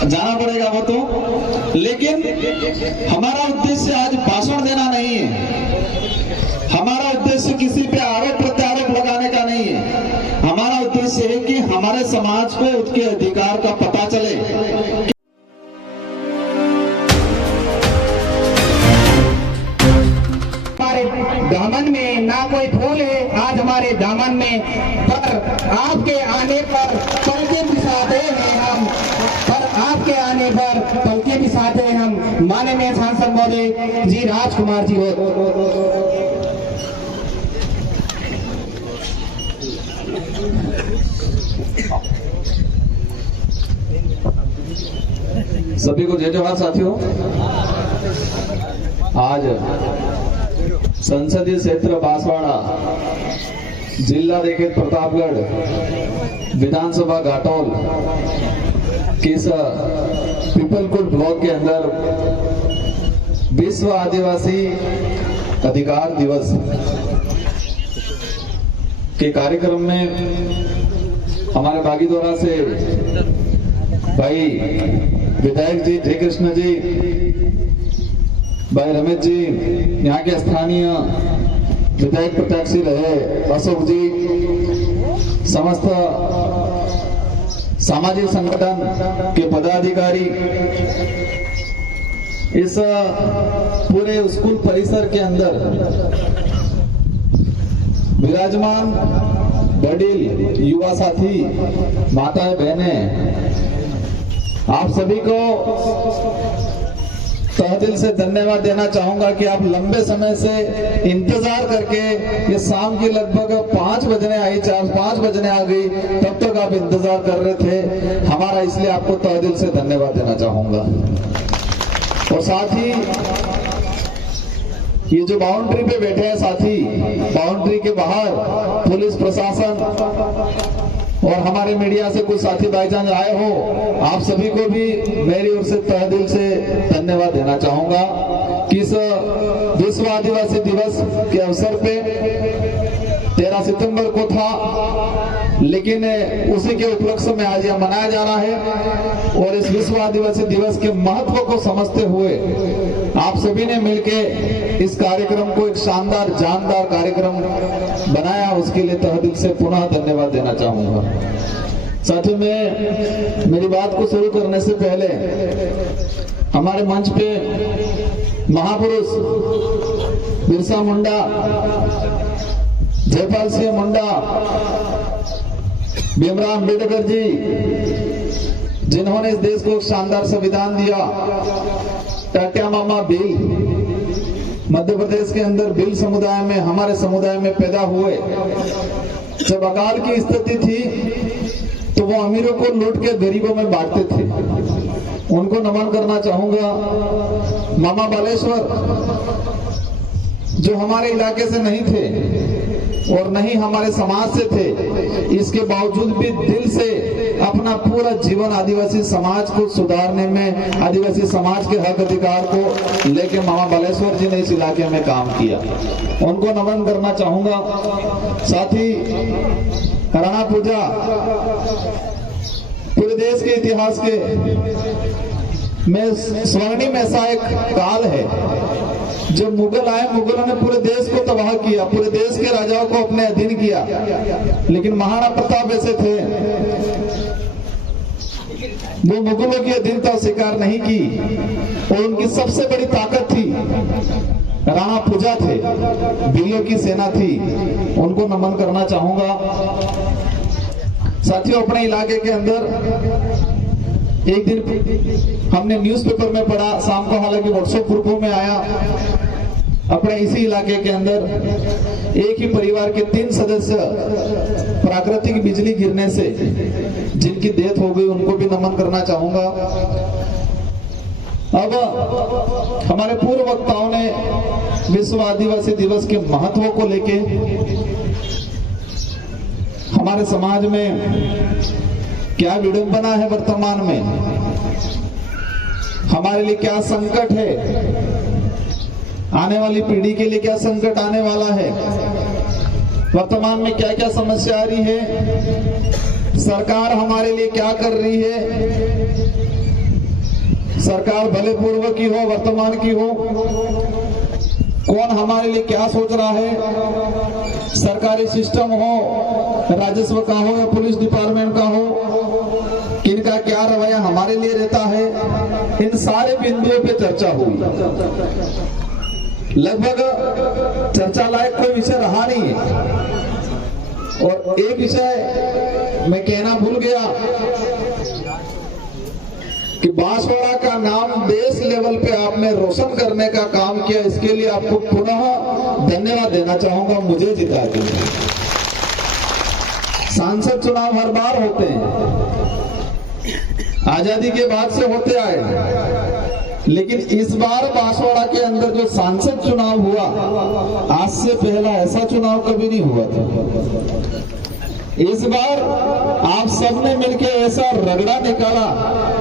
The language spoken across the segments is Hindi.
जाना पड़ेगा वो तो, लेकिन हमारा उद्देश्य आज भाषण देना नहीं है। हमारा उद्देश्य किसी पे आरोप प्रत्यारोप लगाने का नहीं है। हमारा उद्देश्य है कि हमारे समाज को उसके अधिकार का पता चले। हमारे दामन में ना कोई फूल है आज हमारे दामन में, पर आपके आने पर पलके बिछाते हैं हम, पर आपके आने पर पलके बिछाते हैं हम। माननीय सांसद महोदय जी राजकुमार जी हो। सभी को जय जवाहर साथियों। आज संसदीय क्षेत्र बांसवाड़ा, जिला देखेत प्रतापगढ़, विधानसभा घाटोल के पीपलकुल ब्लॉक के अंदर विश्व आदिवासी अधिकार दिवस के कार्यक्रम में हमारे बागीदोरा से भाई विधायक जी जय कृष्ण जी, भाई रमेश जी, यहाँ के स्थानीय विधायक प्रत्याशी रहे अशोक जी, समस्त सामाजिक संगठन के पदाधिकारी, इस पूरे स्कूल परिसर के अंदर विराजमान वडील, युवा साथी, माताएं, बहनें, आप सभी को तहे दिल से धन्यवाद देना चाहूंगा कि आप लंबे समय से इंतजार करके ये शाम की लगभग 5 बजने आई, 4-5 बजने आ गई, तब तक आप इंतजार कर रहे थे हमारा, इसलिए आपको तहे दिल से धन्यवाद देना चाहूंगा। और साथ ही ये जो बाउंड्री पे बैठे हैं साथी, बाउंड्री के बाहर पुलिस प्रशासन और हमारे मीडिया से कुछ साथी भाईजान आए हो, आप सभी को भी मेरी ओर से तहे दिल से धन्यवाद देना चाहूंगा कि इस विश्व आदिवासी दिवस के अवसर पे 13 सितंबर को था, लेकिन उसी के उपलक्ष्य में आज यह मनाया जा रहा है। और इस विश्व आदिवासी दिवस के महत्व को समझते हुए आप सभी ने मिलके इस कार्यक्रम को एक शानदार जानदार कार्यक्रम बनाया, उसके लिए तहे दिल से पुनः धन्यवाद देना चाहूंगा। साथियों, मैं मेरी बात को शुरू करने से पहले हमारे मंच पे महापुरुष बिरसा मुंडा, जयपाल सिंह मुंडा, भीमराव अम्बेडकर जी, जिन्होंने इस देश को एक शानदार संविधान दिया, टाटिया मामा भील मध्य प्रदेश के अंदर भील समुदाय में, हमारे समुदाय में पैदा हुए। जब अकाल की स्थिति थी तो वो अमीरों को लूट के गरीबों में बांटते थे। उनको नमन करना चाहूंगा। मामा बालेश्वर जो हमारे इलाके से नहीं थे और नहीं हमारे समाज से थे, इसके बावजूद भी दिल से अपना पूरा जीवन आदिवासी समाज को सुधारने में, आदिवासी समाज के हक अधिकार को लेके मामा बालेश्वर जी ने इस इलाके में काम किया। उनको नमन करना चाहूंगा। साथ ही राणा पूजा पूरे देश के इतिहास के में स्वर्णिम ऐसा एक काल है। जब मुगल आए, मुगलों ने पूरे देश को तबाह किया, पूरे देश के राजाओं को अपने अधीन किया, लेकिन महाराणा प्रताप ऐसे थे, वो मुगलों की अधीनता स्वीकार नहीं की और उनकी सबसे बड़ी ताकत थी राणा पूजा थे, भीलों की सेना थी। उनको नमन करना चाहूंगा। साथियों, अपने इलाके के अंदर एक दिन हमने न्यूज़पेपर में पढ़ा, शाम को हालांकि व्हाट्सएप ग्रुपों में आया, अपने इसी इलाके के अंदर एक ही परिवार के 3 सदस्य प्राकृतिक बिजली गिरने से जिनकी डेथ हो गई, उनको भी नमन करना चाहूंगा। अब हमारे पूर्व वक्ताओं ने विश्व आदिवासी दिवस के महत्व को लेके, हमारे समाज में क्या विडंबना है वर्तमान में, हमारे लिए क्या संकट है, आने वाली पीढ़ी के लिए क्या संकट आने वाला है, वर्तमान में क्या क्या समस्या आ रही है, सरकार हमारे लिए क्या कर रही है, सरकार भले पूर्व की हो वर्तमान की हो, कौन हमारे लिए क्या सोच रहा है, सरकारी सिस्टम हो, राजस्व का हो या पुलिस डिपार्टमेंट का हो, किनका क्या रवैया हमारे लिए रहता है, इन सारे बिंदुओं पे चर्चा हुई। लगभग चर्चा लायक कोई विषय रहा नहीं है। और एक विषय मैं कहना भूल गया कि बांसवाड़ा का नाम देश लेवल पे आपने रोशन करने का काम किया, इसके लिए आपको पुनः धन्यवाद देना चाहूंगा, मुझे जिता के। सांसद चुनाव हर बार होते हैं, आजादी के बाद से होते आए, लेकिन इस बार बांसवाड़ा के अंदर जो सांसद चुनाव हुआ, आज से पहला ऐसा चुनाव कभी नहीं हुआ था। इस बार आप सबने मिलकर ऐसा रगड़ा निकाला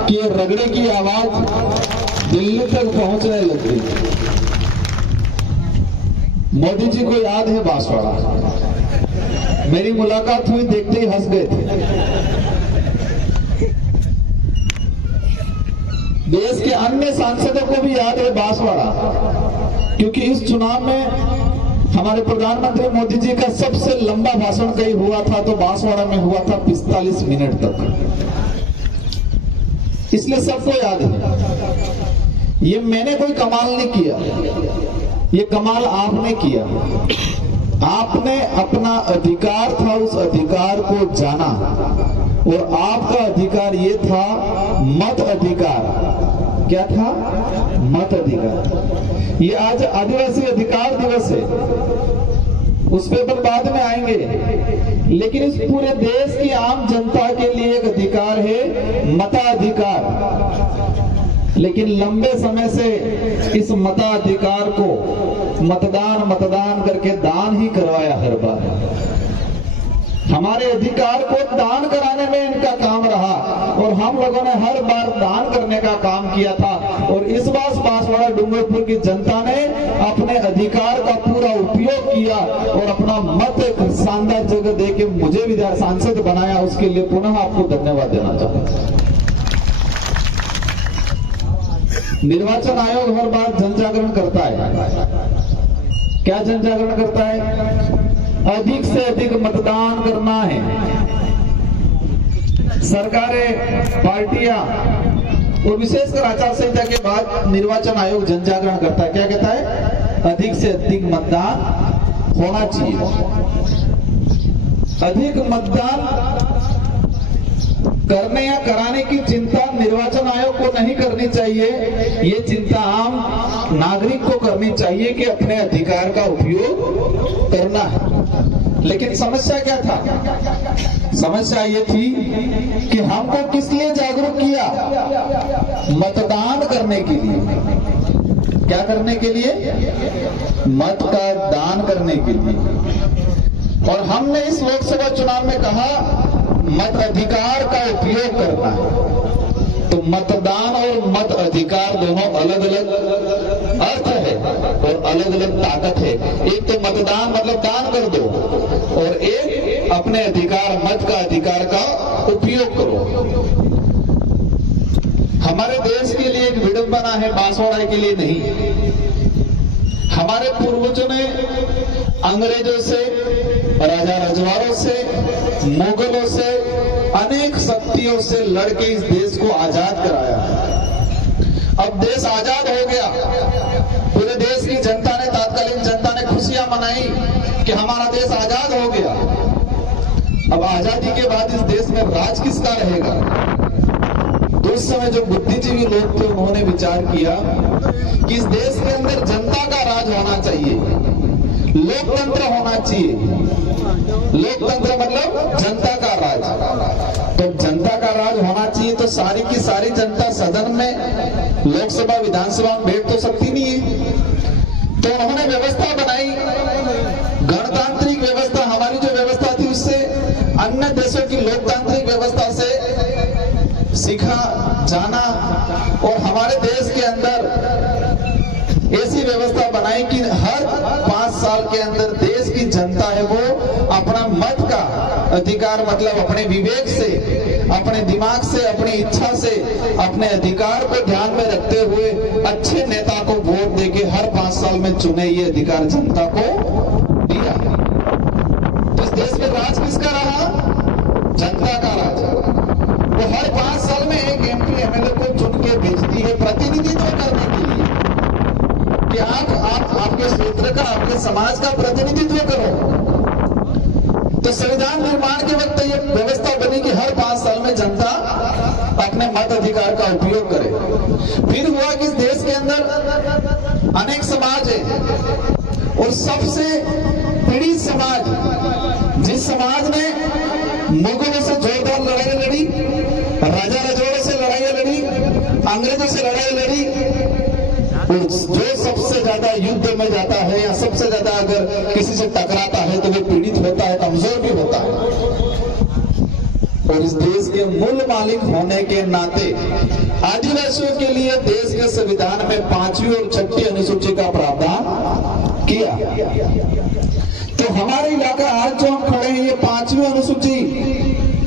कि ये रगड़े की आवाज दिल्ली तक पहुंचने लग गई। मोदी जी को याद है बांसवाड़ा, मेरी मुलाकात हुई, देखते ही हंस गए थे। देश के अन्य सांसदों को भी याद है बांसवाड़ा, क्योंकि इस चुनाव में हमारे प्रधानमंत्री मोदी जी का सबसे लंबा भाषण कहीं हुआ था तो बांसवाड़ा में हुआ था 45 मिनट तक, इसलिए सबको याद है। ये मैंने कोई कमाल नहीं किया, ये कमाल आपने किया। आपने अपना अधिकार था, उस अधिकार को जाना, और आपका अधिकार ये था मत अधिकार। क्या था? मत अधिकार। ये आज आदिवासी अधिकार दिवस है, उस पे अपन बाद में आएंगे, लेकिन इस पूरे देश की आम जनता के लिए एक अधिकार है मताधिकार। लेकिन लंबे समय से इस मताधिकार को मतदान करके दान ही करवाया हर बार। हमारे अधिकार को दान कराने में इनका काम रहा, और हम लोगों ने हर बार दान करने का काम किया था। और इस बार बांसवाड़ा डूंगरपुर की जनता ने अपने अधिकार का पूरा उपयोग किया और अपना मत एक शानदार जगह देके मुझे विधायक सांसद बनाया, उसके लिए पुनः आपको धन्यवाद देना चाहूंगा। निर्वाचन आयोग हर बार जन जागरण करता है। क्या जन जागरण करता है? अधिक से अधिक मतदान करना है। सरकारें, पार्टियां और विशेषकर आचार संहिता के बाद निर्वाचन आयोग जन जागरण करता है। क्या कहता है? अधिक से अधिक मतदान होना चाहिए। अधिक मतदान करने या कराने की चिंता निर्वाचन आयोग को नहीं करनी चाहिए, ये चिंता आम नागरिक को करनी चाहिए कि अपने अधिकार का उपयोग करना है। लेकिन समस्या क्या था? समस्या ये थी कि हमको किस लिए जागरूक किया? मतदान करने के लिए। क्या करने के लिए? मत का दान करने के लिए। और हमने इस लोकसभा चुनाव में कहा मत अधिकार का उपयोग करना है। तो मतदान और मत अधिकार दोनों अलग अलग अर्थ है और अलग अलग ताकत है। एक तो मतदान मतलब दान कर दो, और एक अपने अधिकार, मत का अधिकार का उपयोग करो। हमारे देश के लिए एक विडंबना है, बांसवाड़ा के लिए नहीं। हमारे पूर्वजों ने अंग्रेजों से, राजा रजवाड़ों से, मुगलों से, अनेक शक्तियों से लड़के इस देश को आजाद कराया। अब देश आजाद हो गया, पूरे देश की जनता ने, तात्कालीन जनता ने खुशियां मनाई कि हमारा देश आजाद हो गया। अब आजादी के बाद इस देश में राज किसका रहेगा? तो उस समय जो बुद्धिजीवी लोग थे उन्होंने विचार किया कि इस देश के अंदर जनता का राज होना चाहिए, लोकतंत्र होना चाहिए। लोकतंत्र मतलब जनता का राज। तो जनता का राज होना चाहिए तो सारी की सारी जनता सदन में, लोकसभा विधानसभा में बैठ तो सकती नहीं है। तो उन्होंने व्यवस्था बनाई, गणतांत्रिक व्यवस्था। हमारी जो व्यवस्था थी उससे अन्य देशों की लोकतांत्रिक व्यवस्था से सीखा जाना, और हमारे देश के अंदर ऐसी व्यवस्था बनाई कि हर 5 साल के अंदर देश की जनता है वो अपना मत का अधिकार, मतलब अपने विवेक से, अपने दिमाग से, अपनी इच्छा से, अपने अधिकार को ध्यान में रखते हुए अच्छे नेता को वोट देके हर 5 साल में चुने, ये अधिकार जनता को दिया। तो इस देश में राज किसका रहा? जनता का राज। वो हर 5 साल में एक MP MLA को चुन के भेजती है प्रतिनिधित्व करने के लिए कि आप आपके क्षेत्र का, आपके समाज का प्रतिनिधित्व करो। तो संविधान निर्माण के वक्त ये व्यवस्था बनी कि हर 5 साल में जनता अपने मत अधिकार का उपयोग करे। फिर हुआ कि इस देश के अंदर अनेक समाज है और सबसे पीड़ित समाज, जिस समाज ने मुगलों से जोरदार लड़ाई लड़ी, राजा रजौड़ों से लड़ाई लड़ी, अंग्रेजों से लड़ाई लड़ी, और जो सबसे ज्यादा युद्ध में जाता है या सबसे ज्यादा अगर किसी से टकराता है तो वो पीड़ित होता है, कमजोर भी होता है। और इस देश के मूल मालिक होने के नाते आदिवासियों के लिए देश के संविधान में 5वीं और 6वीं अनुसूची का प्रावधान किया। तो हमारे इलाका आज जो हम खड़े हैं, ये 5वीं अनुसूची,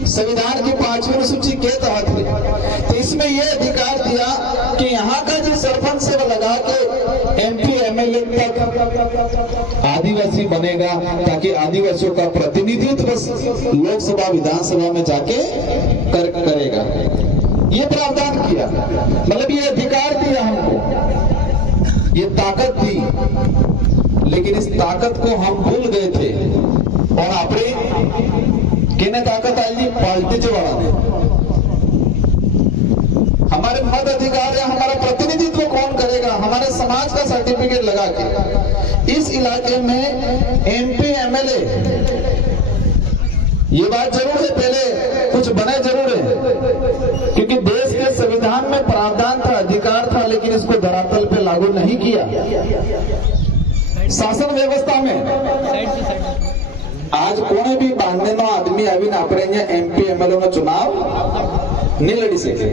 संविधान की 5वीं अनुसूची के तहत है। तो इसमें यह अधिकार दिया कि यहाँ का जो सरपंच से लगा के MP MLA तक आदिवासी बनेगा, ताकि आदिवासियों का प्रतिनिधित्व लोकसभा विधानसभा में जाके करेगा। ये प्रावधान किया, मतलब ये अधिकार दिया हमको, ये ताकत दी। लेकिन इस ताकत को हम भूल गए थे और अपने किने ताकत आई जी पार्टी वाला ने। हमारे मत अधिकार या हमारा प्रतिनिधित्व कौन करेगा? हमारे समाज का सर्टिफिकेट लगा के इस इलाके में MP MLA, ये बात जरूर है, पहले कुछ बने जरूर है, क्योंकि देश के संविधान में प्रावधान था, अधिकार था, लेकिन इसको धरातल पे लागू नहीं किया। शासन व्यवस्था में आज कोई भी बांधने नो आदमी आवीने આપણે અહીંયા MP MLA નો चुनाव नहीं लड़ी सके।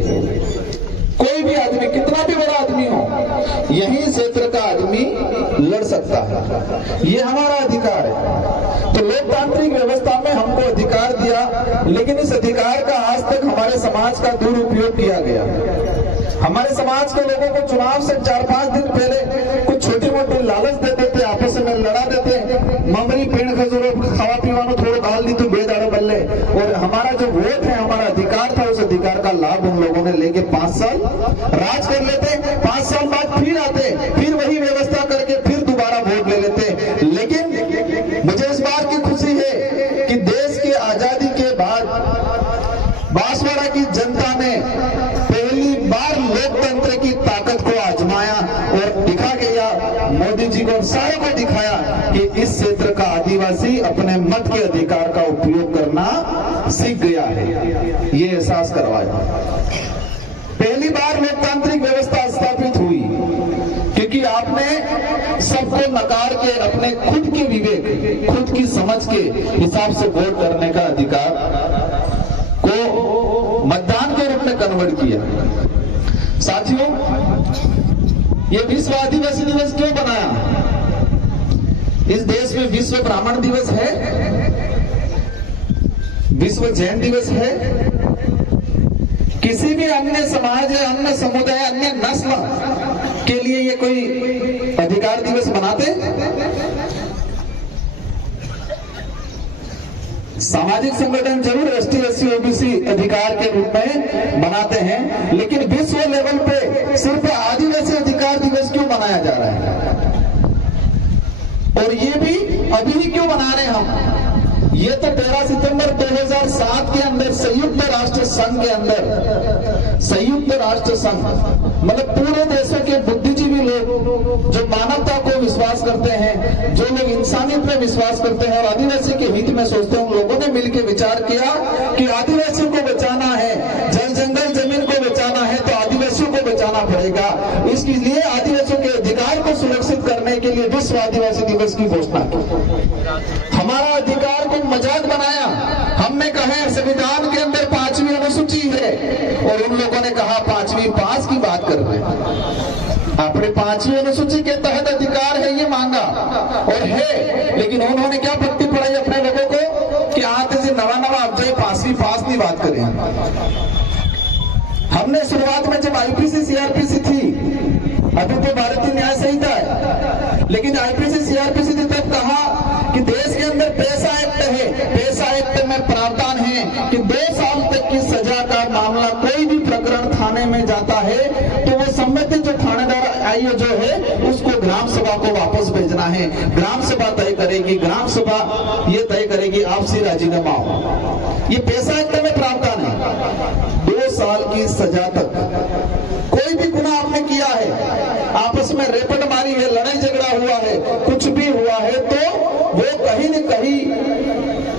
कोई भी आदमी, कितना भी बड़ा आदमी हो, यही क्षेत्र का आदमी लड़ सकता है। ये हमारा अधिकार है। तो लोकतांत्रिक व्यवस्था में हमको अधिकार दिया, लेकिन इस अधिकार का आज तक हमारे समाज का दुरुपयोग किया गया। हमारे समाज के लोगों को चुनाव से 4-5 दिन पहले कुछ छोटी मोटी लालच देते थे, आपस में लड़ा देते, ममरी पेड़ खजूरो खावा पीवानो थोड़ा डाल दी तो बेदाड़े बल्ले। और हमारा जो वोट है, हमारा अधिकार था, उस अधिकार का लाभ उन लोगों ने लेके 5 साल राज कर लेते, 5 साल बाद फिर आते, फिर वही व्यवस्था करके फिर दोबारा वोट ले लेते। लेकिन मुझे इस बात की खुशी है कि देश की आजादी के बाद बांसवाड़ा की जनता ने पहली बार लोकतंत्र की ताकत को आजमाया और दिखा गया, मोदी जी को सारों को दिखाया कि इस क्षेत्र का आदिवासी अपने मत के अधिकार का उपयोग करना सीख गया है। ये एहसास करवाया। पहली बार लोकतांत्रिक व्यवस्था स्थापित हुई क्योंकि आपने सबको नकार के अपने खुद के विवेक, खुद की समझ के हिसाब से वोट करने का अधिकार को मतदान के रूप में कन्वर्ट किया। साथियों, ये विश्व आदिवासी दिवस क्यों बनाया? इस देश में विश्व ब्राह्मण दिवस है, विश्व जैन दिवस है, किसी भी अन्य समाज या अन्य समुदाय, अन्य नस्ल के लिए ये कोई अधिकार दिवस मनाते? सामाजिक संगठन जरूर ST SC OBC अधिकार के रूप में बनाते हैं, लेकिन विश्व लेवल पे सिर्फ आदिवासी अधिकार दिवस क्यों मनाया जा रहा है? और ये भी अभी ही क्यों बना रहे हैं हम? ये तो 13 सितंबर 2007 के अंदर संयुक्त राष्ट्र संघ के अंदर, संयुक्त राष्ट्र संघ मतलब पूरे देशों के बुद्धिजीवी लोग जो मानवता को विश्वास करते हैं, जो लोग इंसानियत में विश्वास करते हैं और आदिवासी के हित में सोचते हैं, उन लोगों ने मिलकर विचार किया कि आदिवासियों को बचाना है, जल जंगल जमीन को बचाना है तो आदिवासियों को बचाना पड़ेगा। इसके लिए आदिवासियों के अधिकार को सुरक्षित करने के लिए विश्व आदिवासी दिवस की घोषणा की। हमारा अधिकार को मजाक बनाया। हमने कहा संविधान के अंदर 5वीं अनुसूची है और उन लोगों ने कहा 5वीं पास की बात कर रहे हैं। अपने 5वीं अनुसूची के तहत अधिकार है ये मांगा और है, लेकिन उन्होंने क्या पट्टी पढ़ाई अपने लोगों को कि आते से नवा अब जाए 5वीं पास की बात करें। हमने शुरुआत में जब आईपीसी सीआरपीसी थी, अभी तो भारतीय न्याय संहिता है, लेकिन आईपीसी सीआरपीसी थी तब कहा कि देश के अंदर पैसा एक्ट है, पैसा एक्ट में प्रावधान है कि 2 साल तक की सजा का मामला कोई भी प्रकरण थाने में जाता है तो वो संबंधित जो थानेदार आईओ जो है उसको ग्राम सभा को वापस भेजना है। ग्राम सभा तय करेगी, ग्राम सभा ये तय करेगी आपसी राजीनामा हो। ये पैसा एक्ट में प्रावधान है। 2 साल की सजा तक कोई भी गुनाह आपने किया है, आपस में रेपट मारी है, लड़ाई झगड़ा हुआ है, कुछ भी हुआ है तो वो कहीं न कहीं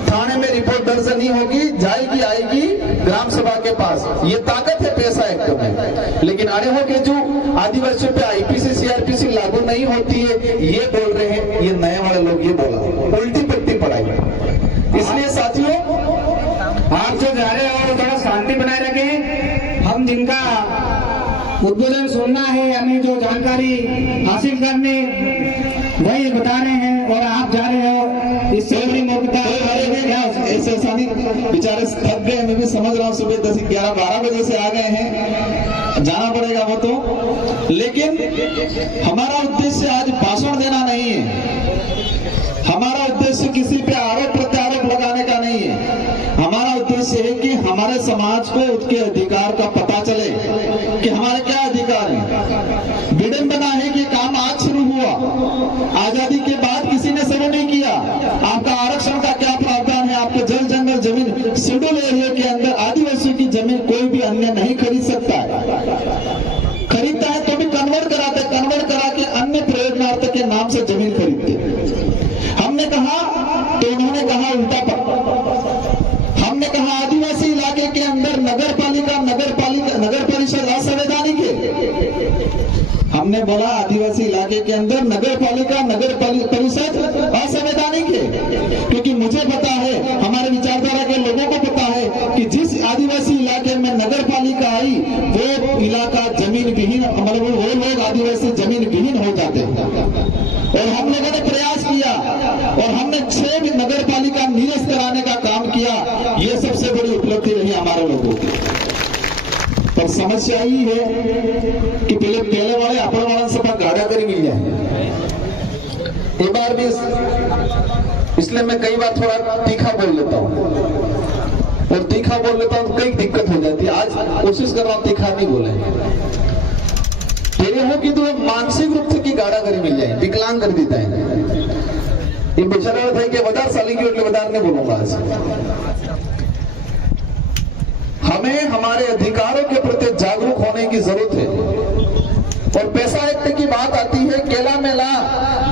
थाने में रिपोर्ट दर्ज नहीं होगी, जाएगी आएगी ग्राम सभा के पास। ये ताकत है पैसा एक्ट में। लेकिन अड़ेहों के जो आदिवासियों पे आईपीसी सीआरपीसी लागू नहीं होती है ये बोल रहे हैं, ये नए वाले लोग ये बोला, उल्टी पट्टी पढ़ाई। इसलिए साथियों आप जो जा रहे हो थोड़ा शांति बनाए रखें। हम जिनका उद्बोधन सुनना है, हमें जो जानकारी हासिल करने वही बता रहे हैं और आप जा रहे हो इससे बड़ी मौका ऐसे बेचारे थक गए, मैं भी समझ रहा हूँ, सुबह 10, 11, 12 बजे से आ गए हैं, जाना पड़ेगा वो तो। लेकिन हमारा उद्देश्य आज भाषण देना नहीं है, हमारा उद्देश्य किसी पे आरोप प्रत्यारोप लगाने का नहीं है। हमारा उद्देश्य है कि हमारे समाज को उसके अधिकार का पता चले कि हमारे क्या अधिकार है। विडंबना है कि काम आज शुरू हुआ, आजादी के बाद किसी ने शुरू नहीं किया। आपका आरक्षण का क्या प्रावधान है? आपके जल जंगल जमीन शेड्यूल एरिया के अंदर आदिवासियों की जमीन कोई भी अन्य नहीं खरीद सकता है, खरीदता है तो भी कन्वर्ट कराते, कन्वर्ट करा के अन्य प्रयोजनार्थ के नाम से जमीन खरीदते। हमने कहा तो उन्होंने कहा उल्टा पड़। हमने कहा आदिवासी इलाके के अंदर नगर परिषद असंवैधानिक है। हमने बोला आदिवासी इलाके के अंदर नगर परिषद असंवैधानिक है, क्योंकि मुझे पता है, हमारे विचारधारा के लोगों को पता है कि जिस आदिवासी इलाके में नगर पालिका आई वो इलाका जमीन विहीन, मतलब वो लोग आदिवासी जमीन विहीन हो जाते हैं। और हम लोगों ने प्रयास किया और हमने 6 नगर पालिका निरस्त कराने का काम किया। ये सबसे बड़ी उपलब्धि रही हमारे लोगों की। पर समस्या ही है कि पहले वाले अपन वाला सभा गाड़ा कर मिल जाए। एक बार भी इसलिए मैं कई बार थोड़ा तीखा बोल लेता हूँ, और तीखा बोल लेता हूँ तो कई दिक्कत हो जाती है। आज कोशिश कर रहा हूँ तीखा नहीं बोले। तेरे हो कि तो मानसिक रूप से की गाड़ा करी मिल जाए, विकलांग कर देता है। ये बेचारा था कि वदार साली की ओर वदार नहीं बोलूंगा आज। हमें हमारे अधिकारों के प्रति जागरूक होने की जरूरत है। और पैसा एक्ट की बात आती है, केला मेला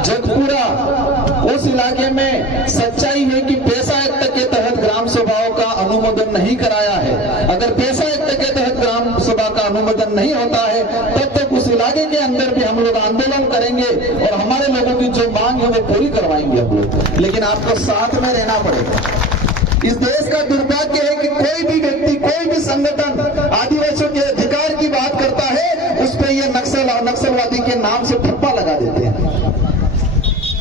जगपुरा उस इलाके में सच्चाई है कि पैसा एक्ट के तहत ग्राम सभाओं का अनुमोदन नहीं कराया है। अगर पैसा एक्ट के तहत ग्राम सभा का अनुमोदन नहीं होता है तब तक उस इलाके के अंदर भी हम लोग आंदोलन करेंगे और हमारे लोगों की जो मांग है वो पूरी करवाएंगे हम लोग। लेकिन आपको साथ में रहना पड़ेगा। इस देश का दुर्भाग्य है कि कोई भी व्यक्ति, कोई भी संगठन आदिवासियों के अधिकार की बात करता है, उस पर ये नक्सलवादी के नाम से ठप्पा लगा देते हैं।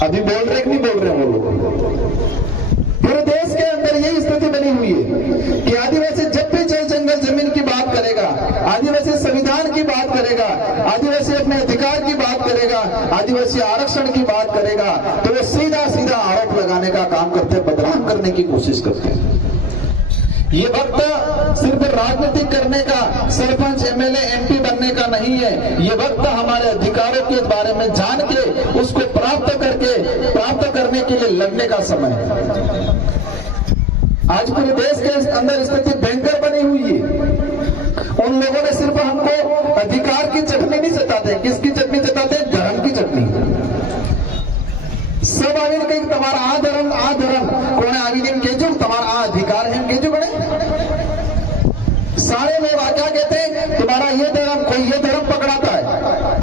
अभी बोल रहे कि नहीं बोल रहे वो लोग? पूरे देश के अंदर यही स्थिति बनी हुई है कि आदिवासी जब भी जल जंगल जमीन की बात करेगा, आदिवासी संविधान की बात करेगा, आदिवासी अपने अधिकार की बात करेगा, आदिवासी आरक्षण की बात करेगा, तो वो सीधा सीधा आरोप लगाने का काम करते हैं, बदनाम करने की कोशिश करते हैं। ये वक्त सिर्फ राजनीति करने का, सरपंच एमएलए एमपी बनने का नहीं है। ये वक्त हमारे अधिकारों के बारे में जान के उसको प्राप्त करने के लिए लड़ने का समय है। आज पूरे देश के अंदर स्थिति भयंकर बनी हुई है। उन लोगों ने सिर्फ हमको अधिकार की चटनी नहीं चटाते। किसकी चटनी चटाते? धर्म की चटनी। सब आगे कहीं तुम्हारा आ धर्म कोने आगे दिन केजू तुम्हारा आ अधिकार है केजू बड़े सारे लोग क्या कहते हैं? तुम्हारा ये धर्म, कोई ये धर्म पकड़ाता है।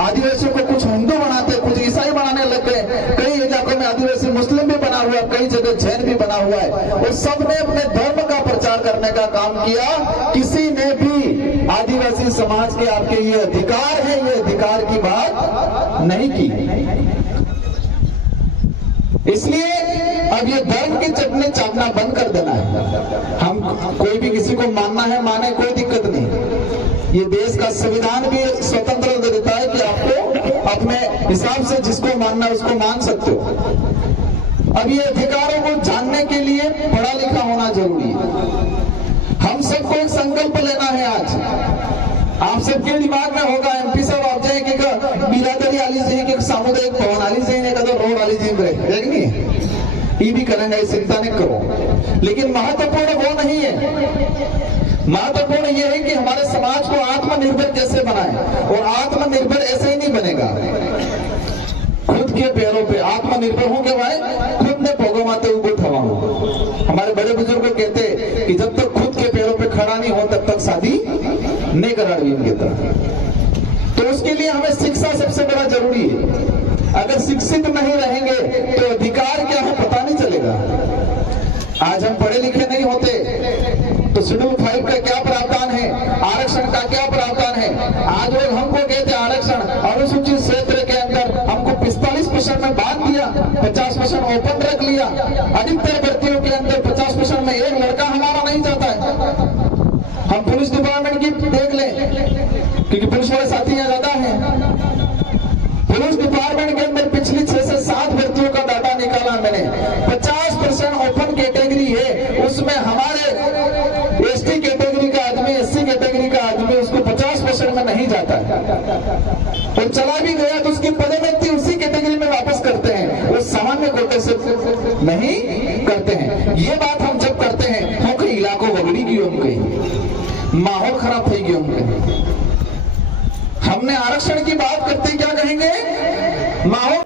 आदिवासियों को कुछ हिंदू बनाते, कुछ ईसाई बनाने लग गए। कई इलाकों में आदिवासी मुस्लिम भी बना हुआ है, कई जगह जैन भी बना हुआ है। और सबने अपने धर्म का प्रचार करने का काम किया। किसी ने भी समाज के आपके ये अधिकार है, ये अधिकार की बात नहीं की। इसलिए अब ये धर्म के चटने चाटना बंद कर देना है। हम कोई भी किसी को मानना है माने, कोई दिक्कत नहीं। ये देश का संविधान भी स्वतंत्र देता है कि आपको अपने हिसाब से जिसको मानना है उसको मान सकते हो। अब ये अधिकारों को जानने के लिए पढ़ा लिखा होना जरूरी है। हम सबको एक संकल्प लेना है आज। आप सबके दिमाग में होगा एमपी साहब आप जाए कि बिरादरी आली जी के सामुदायिक भवन आली जी ने कदर रोड आली जी देख नहीं ये भी करेंगे, चिंता नहीं करो। लेकिन महत्वपूर्ण वो नहीं है। महत्वपूर्ण ये है कि हमारे समाज को आत्मनिर्भर कैसे बनाए, और आत्मनिर्भर ऐसे ही नहीं बनेगा। खुद के पैरों पे आत्मनिर्भर हो के भाई खुद ने भोगमाते उबो थवा हो। हमारे बड़े बुजुर्ग कहते कि जब तक खुद के पैरों पे खड़ा नहीं हो तब तक शादी नहीं करानी इनके तरह। तो उसके लिए हमें शिक्षा सबसे बड़ा जरूरी है। अगर शिक्षित नहीं रहेंगे तो अधिकार क्या है पता नहीं चलेगा। आज हम पढ़े लिखे नहीं होते तो शेड्यूल 5 का क्या प्रावधान है, आरक्षण का क्या प्रावधान है। आज लोग हमको कहते आरक्षण अनुसूचित क्षेत्र के अंदर हमको 45% में बांध दिया, 50% ओपन रख लिया। अधिकतर भर्तियों के अंदर 50% में एक लड़का हमारा नहीं जाता है। हम पुलिस डिपार्टमेंट की देख लें क्योंकि पुलिस वाले साथी यहाँ ज्यादा है। पुलिस डिपार्टमेंट के अंदर पिछली 6 से 7 भर्तियों का डाटा निकाला मैंने। 50% ओपन कैटेगरी है, उसमें हमारे एसटी कैटेगरी का आदमी, एससी कैटेगरी का आदमी उसको 50% में नहीं जाता है, और चला भी गया तो उसकी पदोन्नति उसी कैटेगरी में वापस करते हैं, वो सामान्य कोटे से नहीं करते हैं। ये बात हम जब करते हैं हम कहीं इलाकों बगड़ी की हम कहीं माहौल खराब થઈ गयो हमने आरक्षण की बात करते क्या कहेंगे, माहौल